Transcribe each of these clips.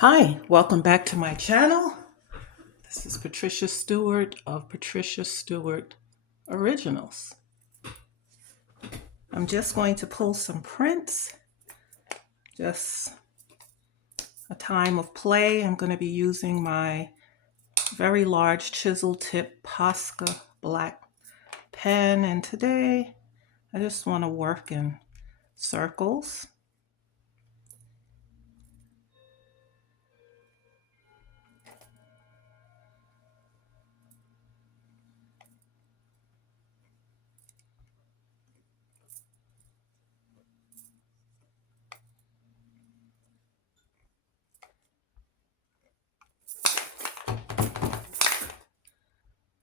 Hi, welcome back to my channel. This is Patricia Stuart of Patricia Stuart Originals. I'm just going to pull some prints, just a time of play. I'm going to be using my very large chisel tip Posca black pen, and today I just want to work in circles.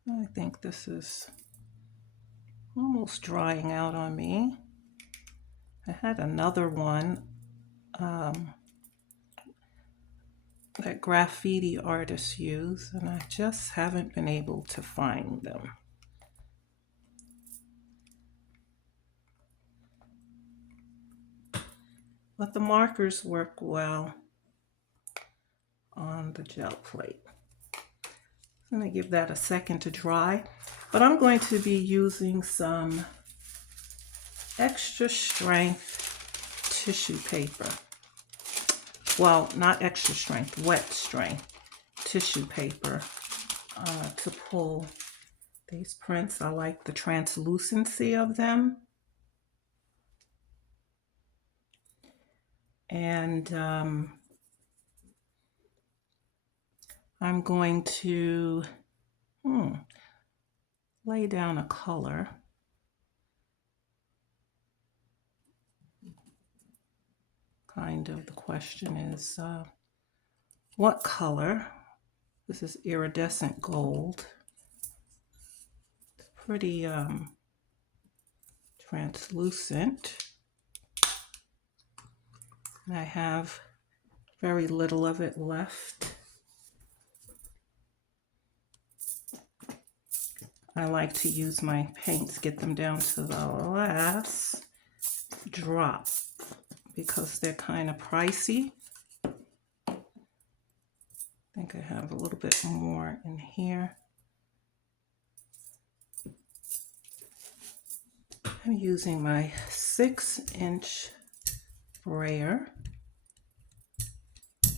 I think this is almost drying out on me. I had another one that graffiti artists use, and I just haven't been able to find them. But the markers work well on the gel plate. I'm going to give that a second to dry, but I'm going to be using some extra strength tissue paper. Well, not extra strength, wet strength tissue paper to pull these prints. I like the translucency of them. And I'm going to lay down a color. Kind of the question is, what color? This is iridescent gold. It's pretty translucent. And I have very little of it left. I like to use my paints, get them down to the last drop because they're kind of pricey. I think I have a little bit more in here. I'm using my 6-inch Brayer.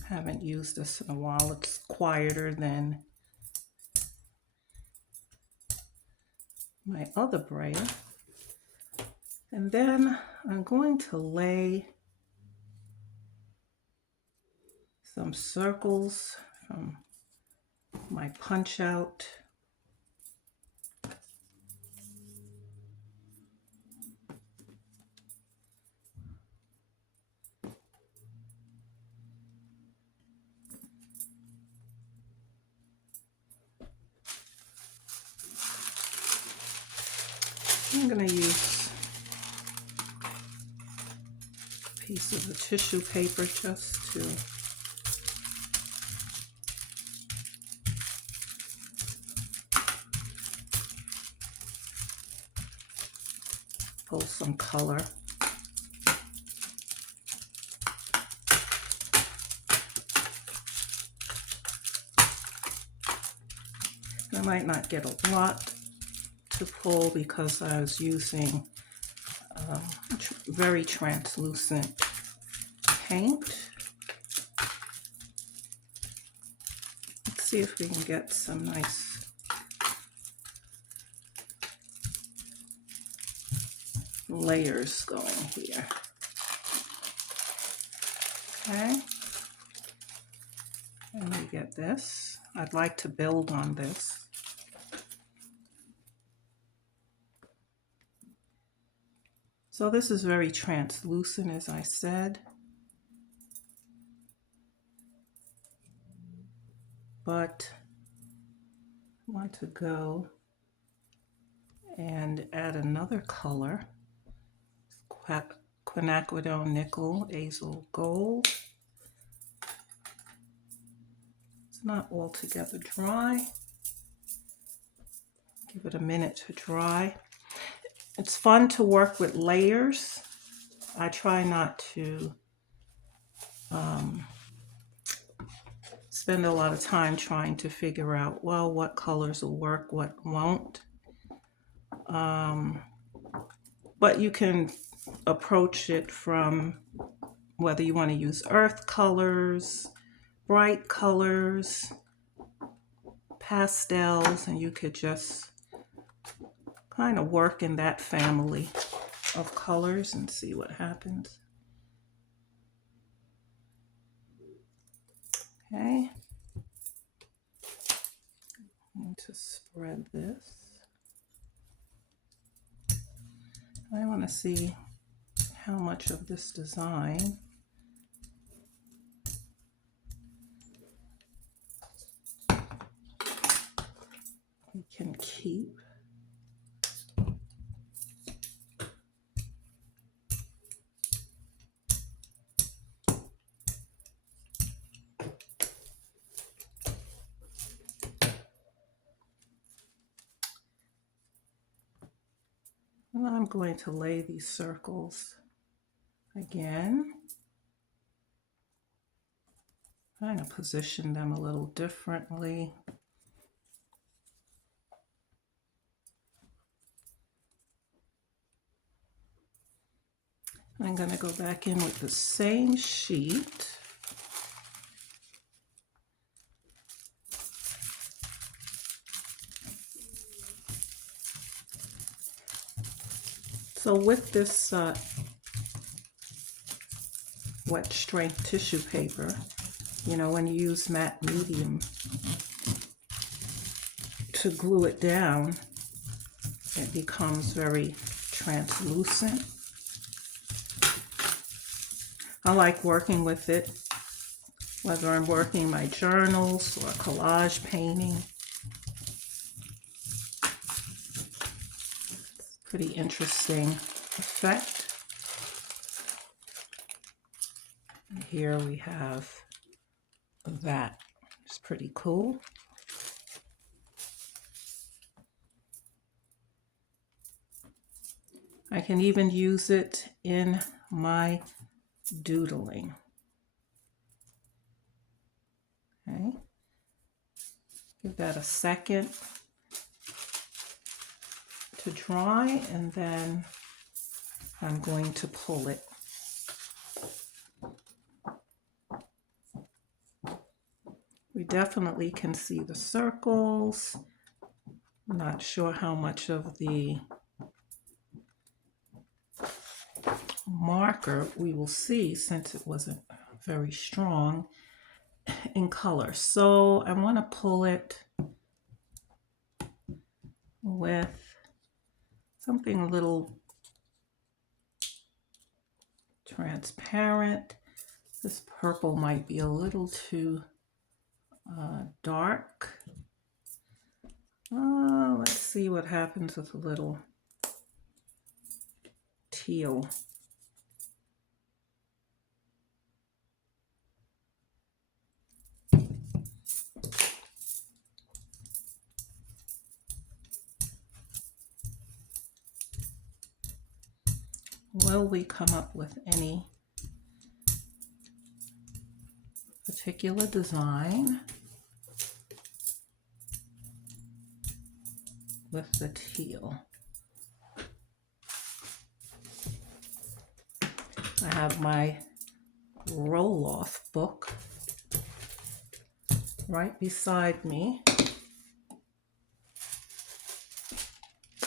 Haven't used this in a while. It's quieter than my other Brayer. And then I'm going to lay some circles from my punch out. I'm going to use a piece of the tissue paper just to pull some color. I might not get a lot to pull because I was using very translucent paint. Let's see if we can get some nice layers going here. Okay, and we get this. I'd like to build on this. So this is very translucent, as I said, but I want to go and add another color, quinacridone nickel, azul gold. It's not altogether dry. Give it a minute to dry. It's fun to work with layers. I try not to spend a lot of time trying to figure out, well, what colors will work, what won't. But you can approach it from whether you want to use earth colors, bright colors, pastels, and you could just kind of work in that family of colors and see what happens. Okay. I'm going to spread this. I want to see how much of this design we can keep. And I'm going to lay these circles again. Kind of position them a little differently. I'm going to go back in with the same sheet. So with this wet strength tissue paper, you know, when you use matte medium to glue it down, it becomes very translucent. I like working with it, whether I'm working my journals or collage painting. Pretty interesting effect. And here we have that. It's pretty cool. I can even use it in my doodling. Okay. Give that a second to dry, and then I'm going to pull it. We definitely can see the circles. I'm not sure how much of the marker we will see since it wasn't very strong in color. So I want to pull it with something a little transparent. This purple might be a little too dark. Let's see what happens with a little teal. Will we come up with any particular design with the teal? I have my roll-off book right beside me.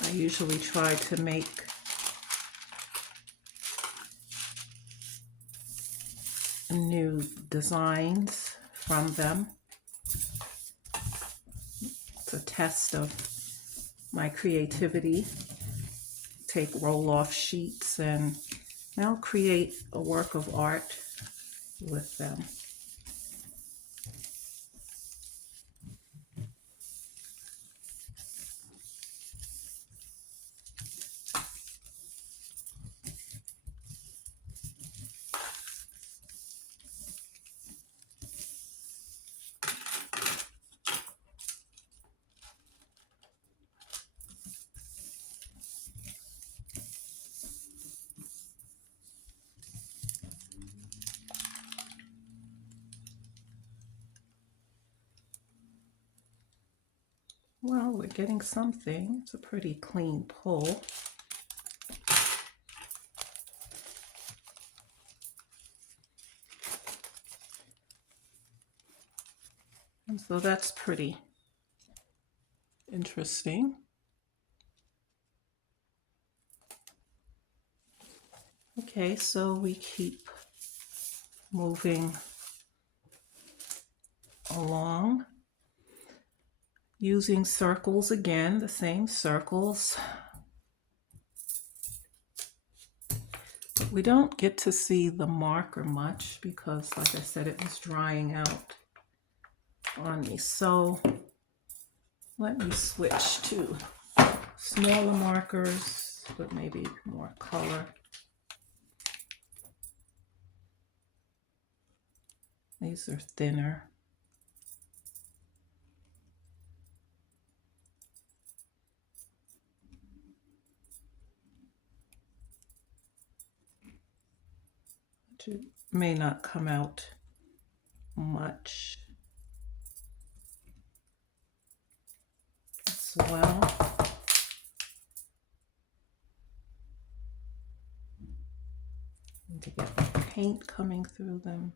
I usually try to make new designs from them. It's a test of my creativity. Take roll-off sheets and I'll create a work of art with them. Well, we're getting something. It's a pretty clean pull. And so that's pretty interesting. Okay, so we keep moving along, using circles again, the same circles. But we don't get to see the marker much because, like I said, it was drying out on me. So let me switch to smaller markers, but maybe more color. These are thinner. It may not come out much as well. And to get the paint coming through them.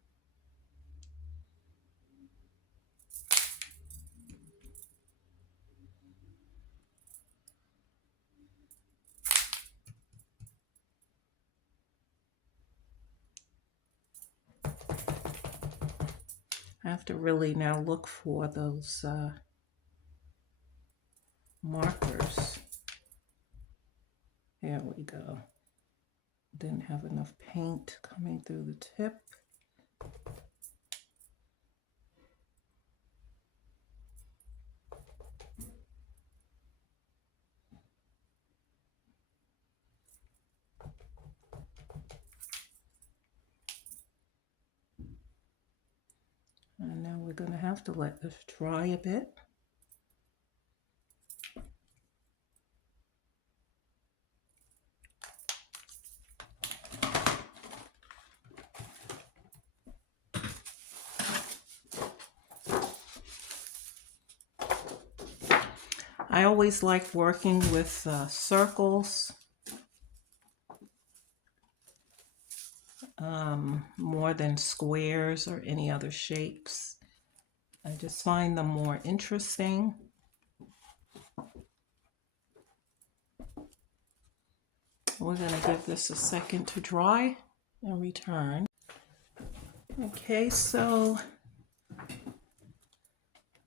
I have to really now look for those markers. There we go. Didn't have enough paint coming through the tip. And now we're going to have to let this dry a bit. I always like working with circles more than squares or any other shapes. I just find them more interesting. We're going to give this a second to dry and return. Okay, so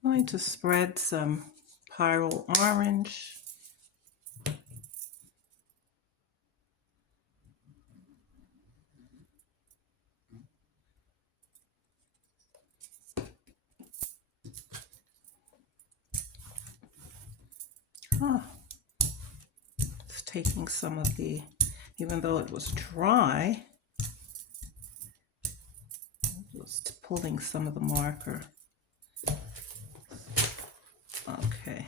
I'm going to spread some Pyrrole orange. It's taking some of the, even though it was dry, it was pulling some of the marker. Okay.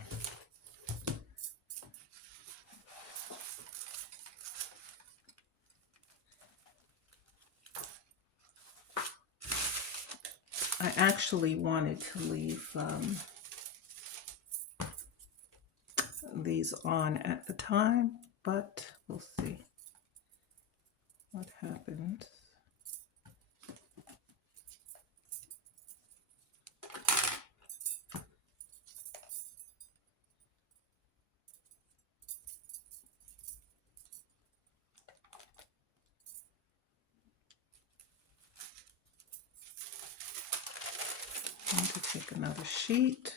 I actually wanted to leave these on at the time, but we'll see what happens. I'm going to take another sheet.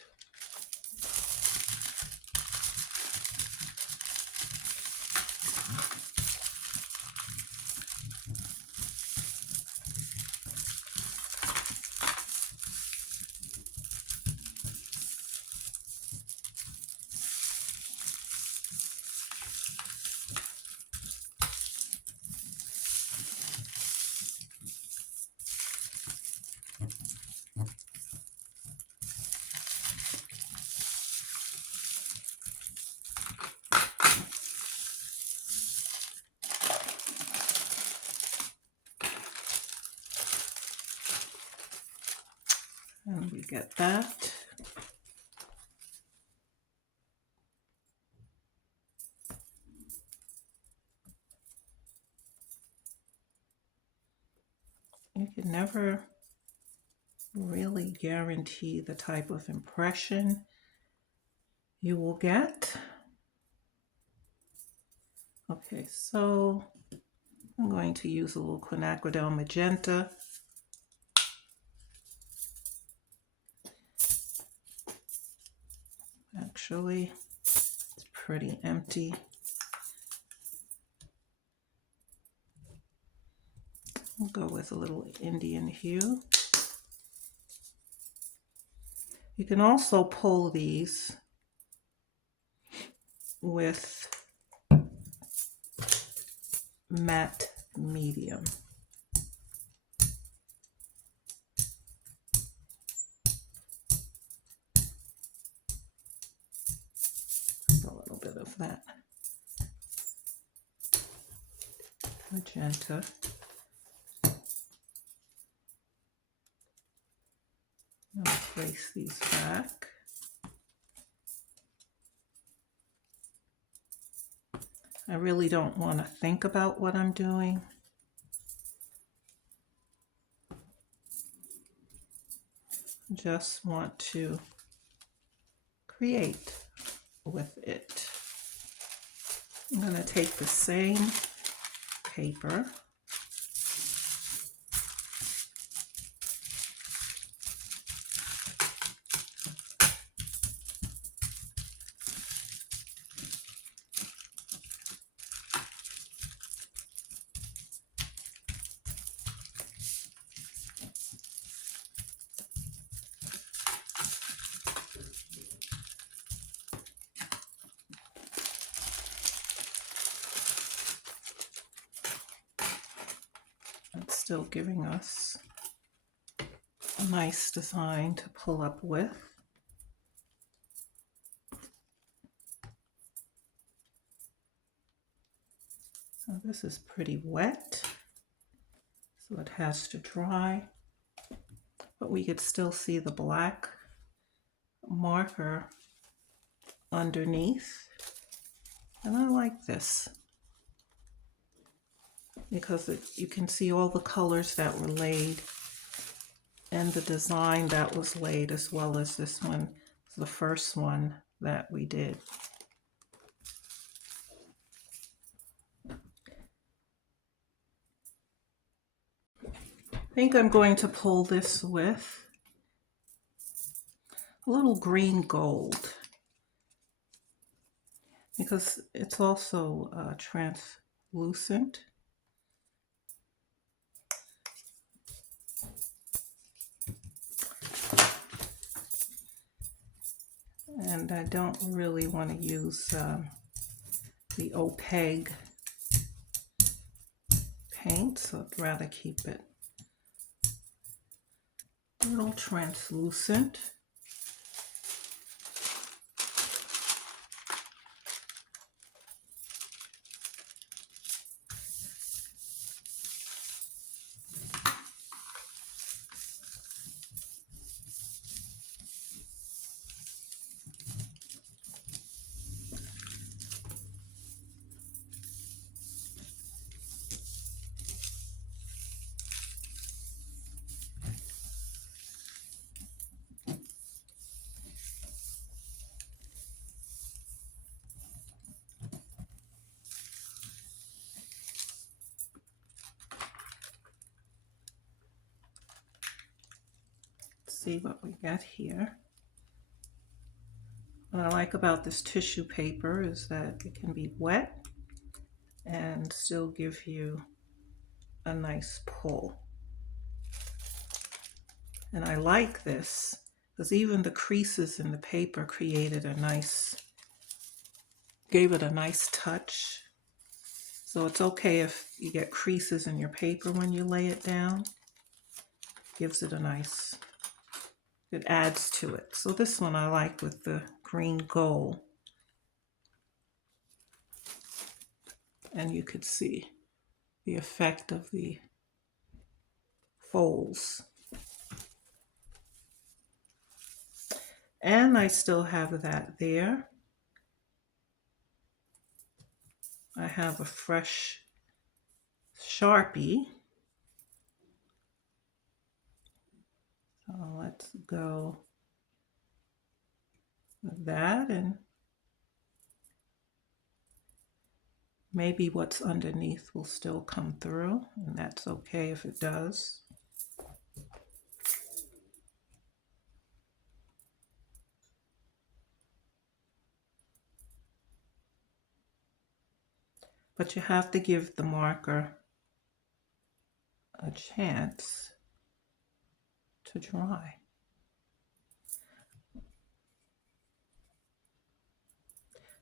And we get that. never really guarantee the type of impression you will get. Okay, so I'm going to use a little quinacridone magenta. Actually, it's pretty empty. We'll go with a little Indian hue. You can also pull these with matte medium. A little bit of that magenta. I'll place these back. I really don't want to think about what I'm doing. Just want to create with it. I'm going to take the same paper that's still giving us a nice design to pull up with. So this is pretty wet, so it has to dry, but we could still see the black marker underneath. And I like this because you can see all the colors that were laid and the design that was laid, as well as this one, the first one that we did. I think I'm going to pull this with a little green gold because it's also translucent. And I don't really want to use the opaque paint, so I'd rather keep it a little translucent. See what we get here. What I like about this tissue paper is that it can be wet and still give you a nice pull. And I like this because even the creases in the paper gave it a nice touch. So it's okay if you get creases in your paper when you lay it down. Gives it a nice, it adds to it. So this one I like with the green gold. And you could see the effect of the folds. And I still have that there. I have a fresh Sharpie. let's go with that, and maybe what's underneath will still come through, and that's okay if it does. But you have to give the marker a chance to dry.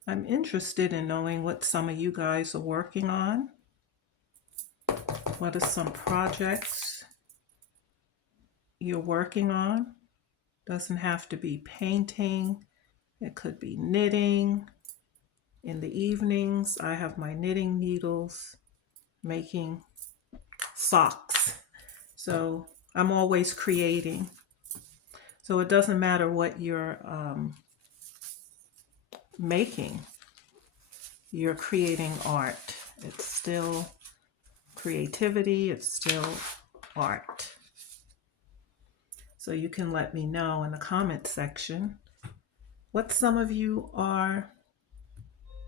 I'm interested in knowing what some of you guys are working on. What are some projects you're working on? Doesn't have to be painting. It could be knitting. In the evenings, I have my knitting needles making socks. So I'm always creating. So it doesn't matter what you're making. You're creating art. It's still creativity. It's still art. So you can let me know in the comment section what some of you are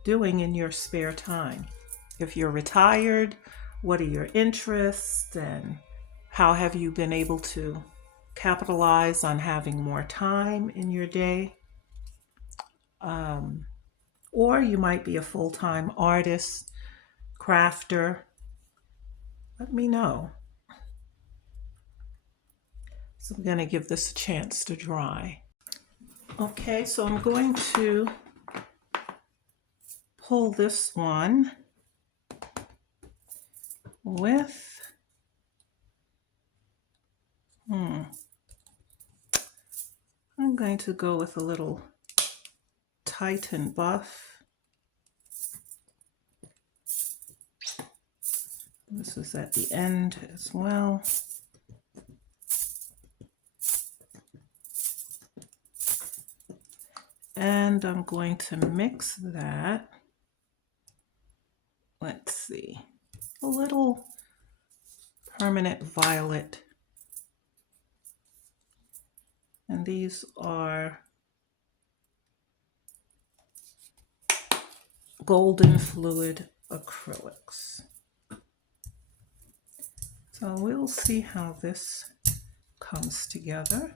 doing in your spare time. If you're retired, what are your interests and how have you been able to capitalize on having more time in your day? Or you might be a full-time artist, crafter. Let me know. So I'm going to give this a chance to dry. Okay, so I'm going to pull this one with I'm going to go with a little Titan buff. This is at the end as well. And I'm going to mix that. Let's see, a little permanent violet. And these are golden fluid acrylics. So we'll see how this comes together.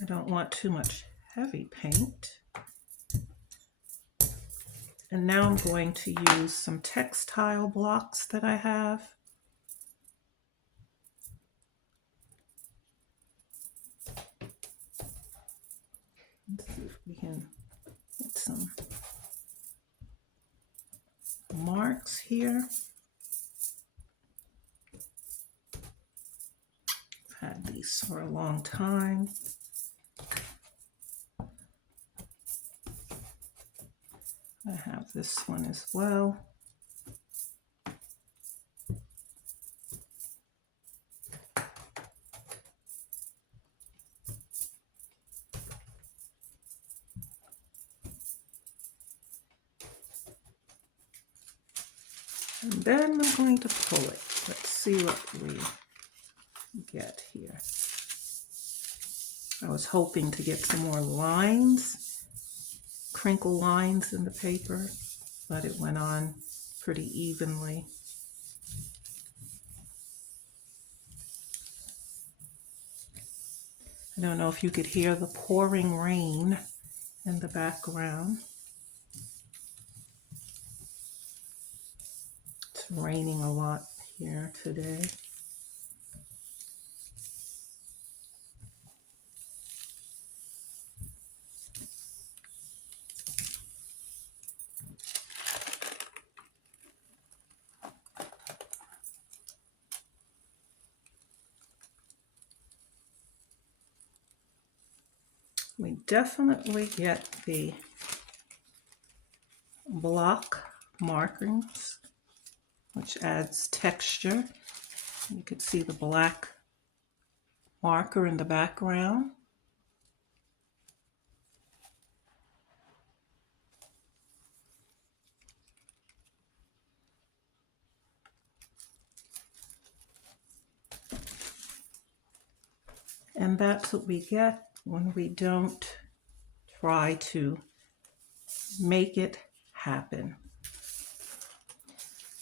I don't want too much heavy paint. And now I'm going to use some textile blocks that I have. Let's see if we can get some marks here. I've had these for a long time. I have this one as well. And then I'm going to pull it. Let's see what we get here. I was hoping to get some more lines, crinkle lines in the paper, but it went on pretty evenly. I don't know if you could hear the pouring rain in the background. It's raining a lot here today. We definitely get the block markings which adds texture. You can see the black marker in the background. And that's what we get when we don't try to make it happen.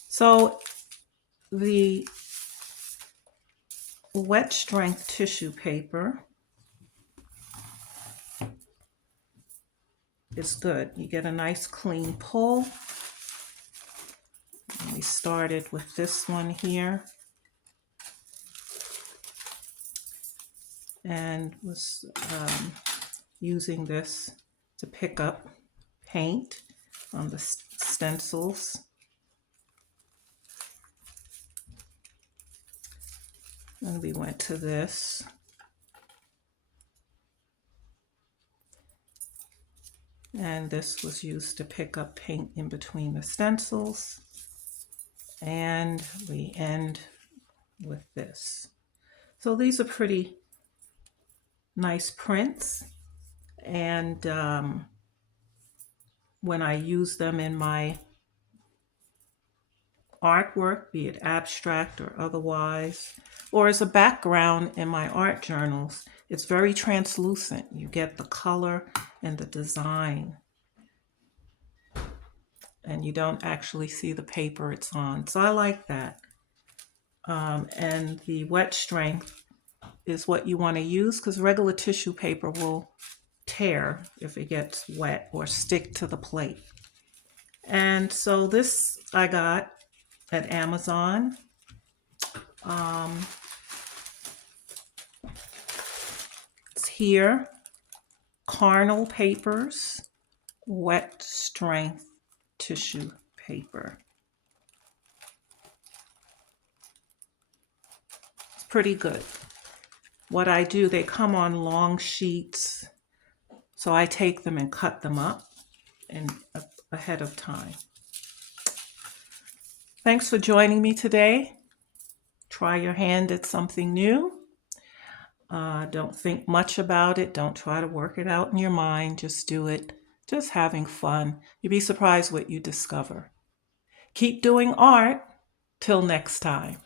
So the wet strength tissue paper is good. You get a nice clean pull. And we started with this one here and was using this to pick up paint on the stencils. And we went to this. And this was used to pick up paint in between the stencils. And we end with this. So these are pretty nice prints. And when I use them in my artwork, be it abstract or otherwise, or as a background in my art journals, it's very translucent. You get the color and the design, and you don't actually see the paper it's on. So I like that. And the wet strength is what you want to use, because regular tissue paper will tear if it gets wet or stick to the plate. And so this I got at Amazon. It's here, Carnal Papers, wet strength tissue paper. It's pretty good. What I do, they come on long sheets, so I take them and cut them up ahead of time. Thanks for joining me today. Try your hand at something new. Don't think much about it. Don't try to work it out in your mind. Just do it. Just having fun. You'd be surprised what you discover. Keep doing art. Till next time.